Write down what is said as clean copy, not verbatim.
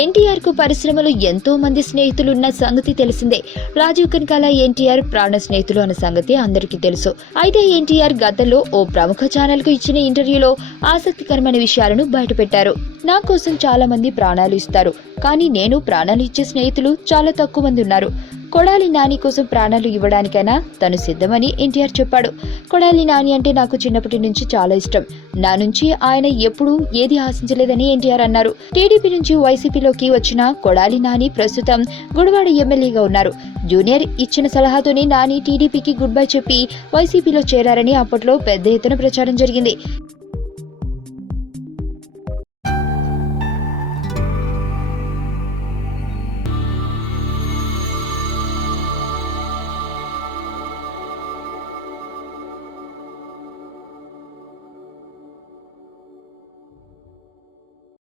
ఎన్టీఆర్ కు పరిశ్రమలో ఎంతో మంది స్నేహితులున్న సంగతి తెలిసిందే. రాజీవ్ కనకాల ఎన్టీఆర్ ప్రాణ స్నేహితులు అన్న సంగతి అందరికీ తెలుసు. అయితే ఎన్టీఆర్ గతంలో ఓ ప్రముఖ ఛానల్ కు ఇచ్చిన ఇంటర్వ్యూలో ఆసక్తికరమైన విషయాలను బయటపెట్టారు. నా కోసం చాలా మంది ప్రాణాలు ఇస్తారు, కానీ నేను ప్రాణాలు ఇచ్చే స్నేహితులు చాలా తక్కువ మంది ఉన్నారు. కొడాలి నాని కోసం ప్రాణాలు ఇవ్వడానికైనా తను సిద్ధమని ఎన్టీఆర్ చెప్పాడు. కొడాలి నాని అంటే నాకు చిన్నప్పటి నుంచి చాలా ఇష్టం. నా నుంచి ఆయన ఎప్పుడూ ఏది ఆశించలేదని ఎన్టీఆర్ అన్నారు. టీడీపీ నుంచి వైసీపీలోకి వచ్చిన కొడాలి నాని ప్రస్తుతం గుడివాడ ఎమ్మెల్యేగా ఉన్నారు. జూనియర్ ఇచ్చిన సలహాతోనే నాని టీడీపీకి గుడ్ బై చెప్పి వైసీపీలో చేరారని అప్పట్లో పెద్ద ఎత్తున ప్రచారం జరిగింది.